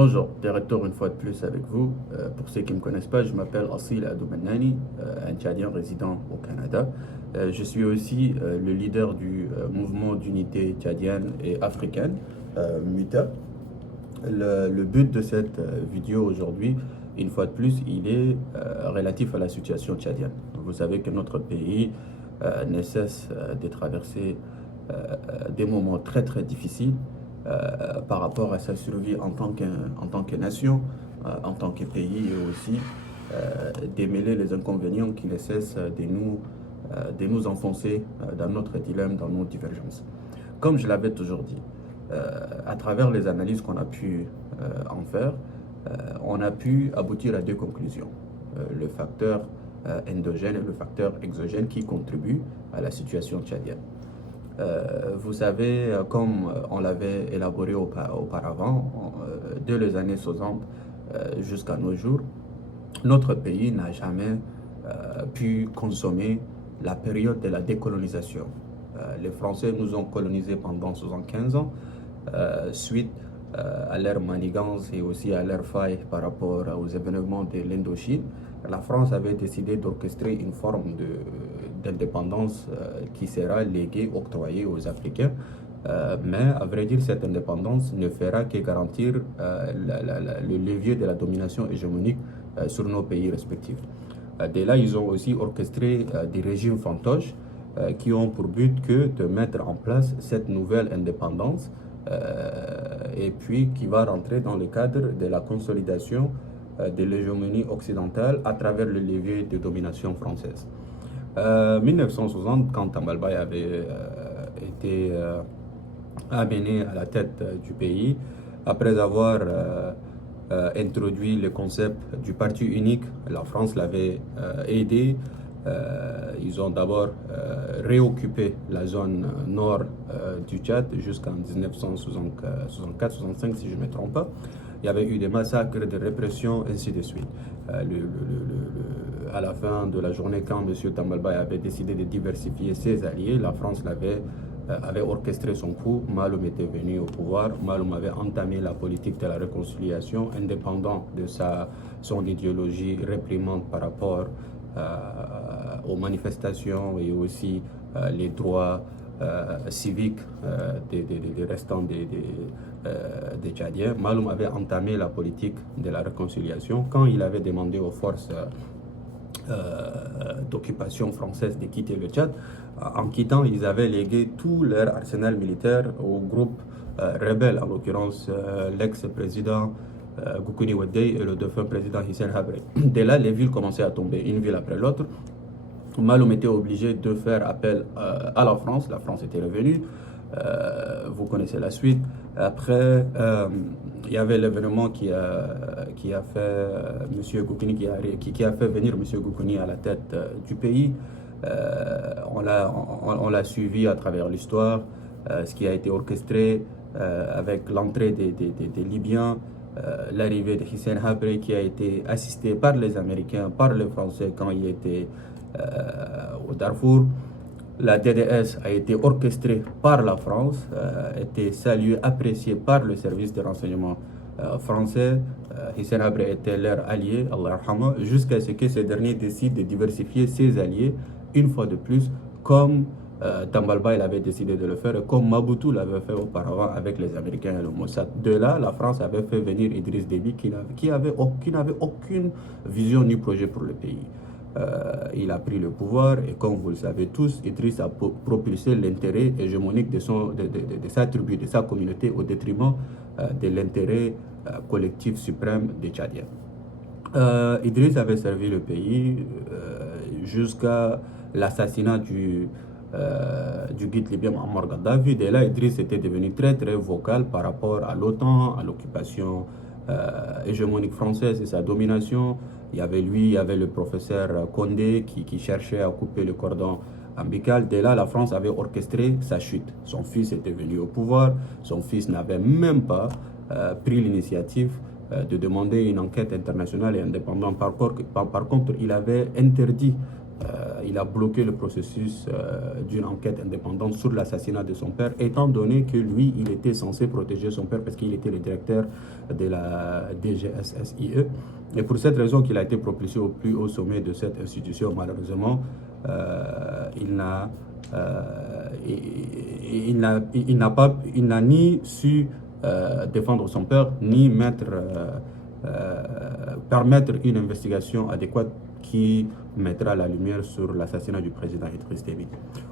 Bonjour, de retour une fois de plus avec vous. Pour ceux qui ne me connaissent pas, je m'appelle Assil Adoumennani, un Tchadien résident au Canada. Je suis aussi le leader du mouvement d'unité tchadienne et africaine, MUTA. Le but de cette vidéo aujourd'hui, une fois de plus, il est relatif à la situation tchadienne. Vous savez que notre pays ne cesse de traverser des moments très très difficiles par rapport à sa survie en tant que nation, en tant que pays et aussi démêler les inconvénients qui ne cessent de nous enfoncer dans notre dilemme, dans nos divergences. Comme je l'avais toujours dit, à travers les analyses qu'on a pu en faire, on a pu aboutir à deux conclusions. Le facteur endogène et le facteur exogène qui contribuent à la situation tchadienne. Vous savez, comme on l'avait élaboré auparavant, dès les années 60 jusqu'à nos jours, notre pays n'a jamais pu consommer la période de la décolonisation. Les Français nous ont colonisés pendant 75 ans, suite à leur manigance et aussi à leur faille par rapport aux événements de l'Indochine. La France avait décidé d'orchestrer une forme d'indépendance qui sera léguée, octroyée aux Africains. Mais à vrai dire, cette indépendance ne fera que garantir le levier de la domination hégémonique sur nos pays respectifs. Dès là, ils ont aussi orchestré des régimes fantoches qui ont pour but que de mettre en place cette nouvelle indépendance et puis qui va rentrer dans le cadre de la consolidation de l'hégémonie occidentale à travers le levier de domination française. 1960, quand Tambalbaye avait été amené à la tête du pays, après avoir introduit le concept du parti unique, la France l'avait aidé. Ils ont d'abord réoccupé la zone nord du Tchad jusqu'en 1964-65 si je ne me trompe pas. Il y avait eu des massacres, des répressions, ainsi de suite. À la fin de la journée, quand M. Tambalbaye avait décidé de diversifier ses alliés, la France avait orchestré son coup. Maloum était venu au pouvoir. Maloum avait entamé la politique de la réconciliation, indépendant de son idéologie réprimante par rapport aux manifestations et aussi les droits civiques des restants des Tchadiens. Maloum avait entamé la politique de la réconciliation quand il avait demandé aux forces d'occupation française de quitter le Tchad. En quittant, ils avaient légué tout leur arsenal militaire au groupe rebelle, en l'occurrence l'ex-président Goukouni Ouaddey et le défunt président Hissène Habré. Dès là, les villes commençaient à tomber, une ville après l'autre. Maloum était obligé de faire appel à la France. La France était revenue. Vous connaissez la suite. Après, il y avait l'événement qui a fait Monsieur Goukouni, qui a fait venir Monsieur Goukouni à la tête du pays. On l'a suivi à travers l'histoire, ce qui a été orchestré avec l'entrée des Libyens, l'arrivée de Hissène Habré qui a été assisté par les Américains, par les Français quand il était au Darfour. La DDS a été orchestrée par la France, était saluée, appréciée par le service de renseignement français. Hissène Habré était leur allié, Allah yarhama, jusqu'à ce que ces derniers décident de diversifier ses alliés une fois de plus, comme Tambalbaye avait décidé de le faire et comme Mobutu l'avait fait auparavant avec les Américains et le Mossad. De là, la France avait fait venir Idriss Déby qui n'avait aucune vision ni projet pour le pays. Il a pris le pouvoir et comme vous le savez tous, Idriss a propulsé l'intérêt hégémonique de sa tribu, de sa communauté au détriment de l'intérêt collectif suprême des Tchadiens. Idriss avait servi le pays jusqu'à l'assassinat du guide libyen Muammar Kadhafi. Dès là, Idriss était devenu très très vocal par rapport à l'OTAN, à l'occupation hégémonique française et sa domination. Il y avait lui, il y avait le professeur Condé qui cherchait à couper le cordon ombilical. Dès là, la France avait orchestré sa chute. Son fils était venu au pouvoir. Son fils n'avait même pas pris l'initiative de demander une enquête internationale et indépendante. Par contre, il avait interdit, il a bloqué le processus d'une enquête indépendante sur l'assassinat de son père, étant donné que lui, il était censé protéger son père parce qu'il était le directeur de la DGSSIE. Et pour cette raison qu'il a été propulsé au plus haut sommet de cette institution, malheureusement, il n'a ni su défendre son père, ni permettre une investigation adéquate qui mettra la lumière sur l'assassinat du président Idriss Déby.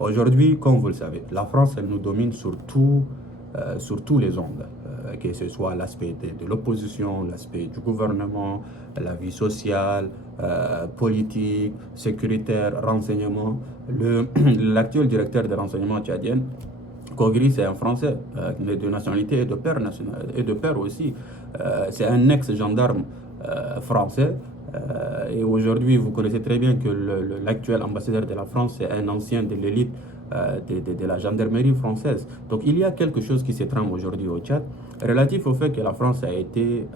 Aujourd'hui, comme vous le savez, la France, elle nous domine sur tous les ondes, que ce soit l'aspect de l'opposition, l'aspect du gouvernement, la vie sociale, politique, sécuritaire, renseignement. L'actuel directeur des renseignements tchadiens, Kogri, c'est un Français de nationalité et de père aussi. C'est un ex-gendarme français. Et aujourd'hui, vous connaissez très bien que l'actuel ambassadeur de la France, c'est un ancien de l'élite de la gendarmerie française. Donc il y a quelque chose qui se trame aujourd'hui au Tchad, relatif au fait que la France a été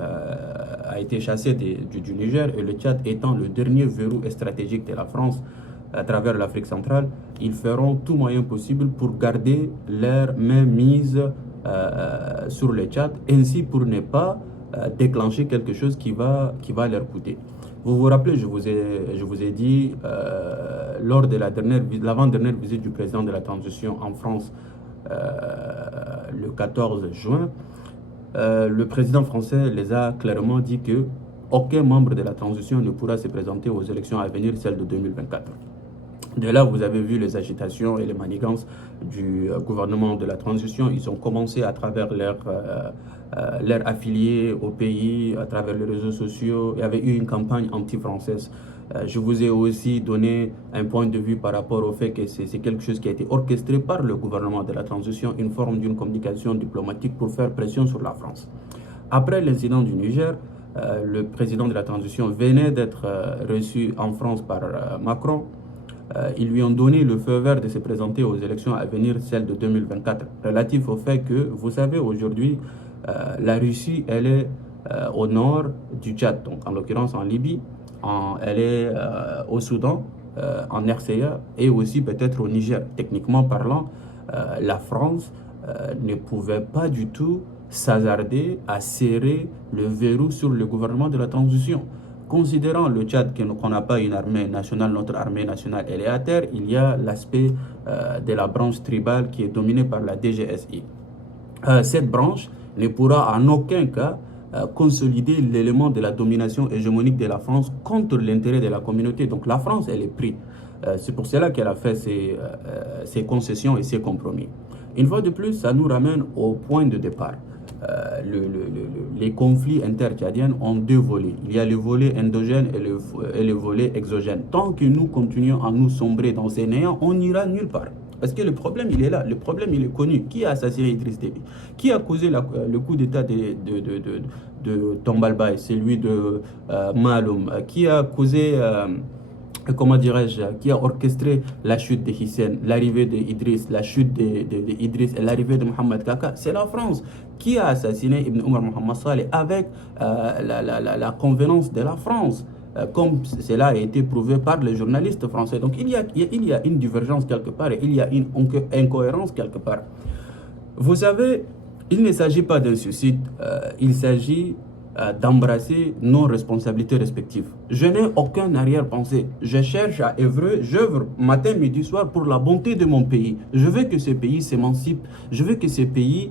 chassée du Niger, et le Tchad étant le dernier verrou stratégique de la France à travers l'Afrique centrale, ils feront tout moyen possible pour garder leur main mise sur le Tchad, ainsi pour ne pas déclencher quelque chose qui va leur coûter. Vous vous rappelez, je vous ai dit, lors de l'avant-dernière visite du président de la transition en France, le 14 juin, le président français les a clairement dit que aucun membre de la transition ne pourra se présenter aux élections à venir, celles de 2024. De là, vous avez vu les agitations et les manigances du gouvernement de la transition. Ils ont commencé à travers leurs affiliés au pays, à travers les réseaux sociaux. Il y avait eu une campagne anti-française. Je vous ai aussi donné un point de vue par rapport au fait que c'est quelque chose qui a été orchestré par le gouvernement de la transition, une forme d'une communication diplomatique pour faire pression sur la France. Après l'incident du Niger, le président de la transition venait d'être reçu en France par Macron. Ils lui ont donné le feu vert de se présenter aux élections à venir, celles de 2024, relatif au fait que, vous savez, aujourd'hui, la Russie, elle est au nord du Tchad, donc en l'occurrence en Libye, elle est au Soudan, en RCA, et aussi peut-être au Niger. Techniquement parlant, la France ne pouvait pas du tout s'hasarder à serrer le verrou sur le gouvernement de la transition. Considérant le Tchad qu'on n'a pas une armée nationale, notre armée nationale elle est à terre, il y a l'aspect de la branche tribale qui est dominée par la DGSI. Cette branche ne pourra en aucun cas consolider l'élément de la domination hégémonique de la France contre l'intérêt de la communauté. Donc la France, elle est prise. C'est pour cela qu'elle a fait ses concessions et ses compromis. Une fois de plus, ça nous ramène au point de départ. Les conflits inter-tchadiens ont deux volets. Il y a le volet endogène et le volet exogène. Tant que nous continuons à nous sombrer dans ces néants, on n'ira nulle part. Parce que le problème, il est là. Le problème, il est connu. Qui a assassiné Idriss Déby? Qui a causé le coup d'état de Tombalbaye, celui de Maloum? Qui a causé... comment dirais-je, qui a orchestré la chute de Hissène, l'arrivée d'Idriss, la chute d'Idriss et l'arrivée de Mohamed Kaka? C'est la France. Qui a assassiné Ibn Omar Mohamed Saleh avec la convenance de la France, comme cela a été prouvé par les journalistes français. Donc il y a une divergence quelque part et il y a une incohérence quelque part. Vous savez, il ne s'agit pas d'un suicide, il s'agit d'embrasser nos responsabilités respectives. Je n'ai aucun arrière-pensée. Je cherche à œuvrer, j'œuvre matin, midi, soir pour la bonté de mon pays. Je veux que ce pays s'émancipe. Je veux que ce pays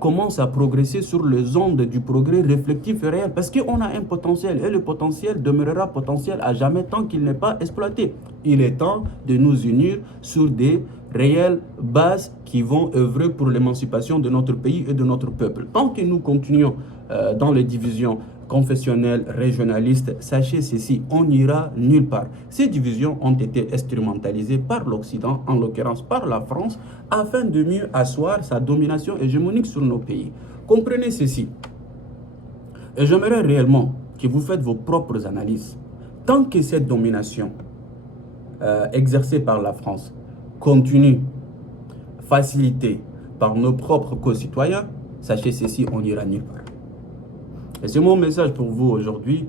commence à progresser sur les ondes du progrès réflectif et réel, parce qu'on a un potentiel et le potentiel demeurera potentiel à jamais tant qu'il n'est pas exploité. Il est temps de nous unir sur des réelles bases qui vont œuvrer pour l'émancipation de notre pays et de notre peuple. Tant que nous continuons dans les divisions confessionnelles, régionalistes, sachez ceci, on n'ira nulle part. Ces divisions ont été instrumentalisées par l'Occident, en l'occurrence par la France, afin de mieux asseoir sa domination hégémonique sur nos pays. Comprenez ceci. Et j'aimerais réellement que vous faites vos propres analyses. Tant que cette domination exercée par la France continue, facilitée par nos propres concitoyens, sachez ceci, on n'ira nulle part. Et c'est mon message pour vous aujourd'hui.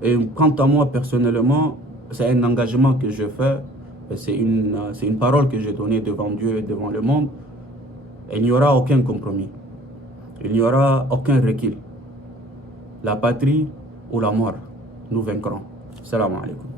Et quant à moi personnellement, c'est un engagement que je fais C'est une parole que j'ai donnée devant Dieu et devant le monde. Il n'y aura aucun compromis. Il n'y aura aucun recul. La patrie ou la mort, nous vaincrons. Salam alaikum.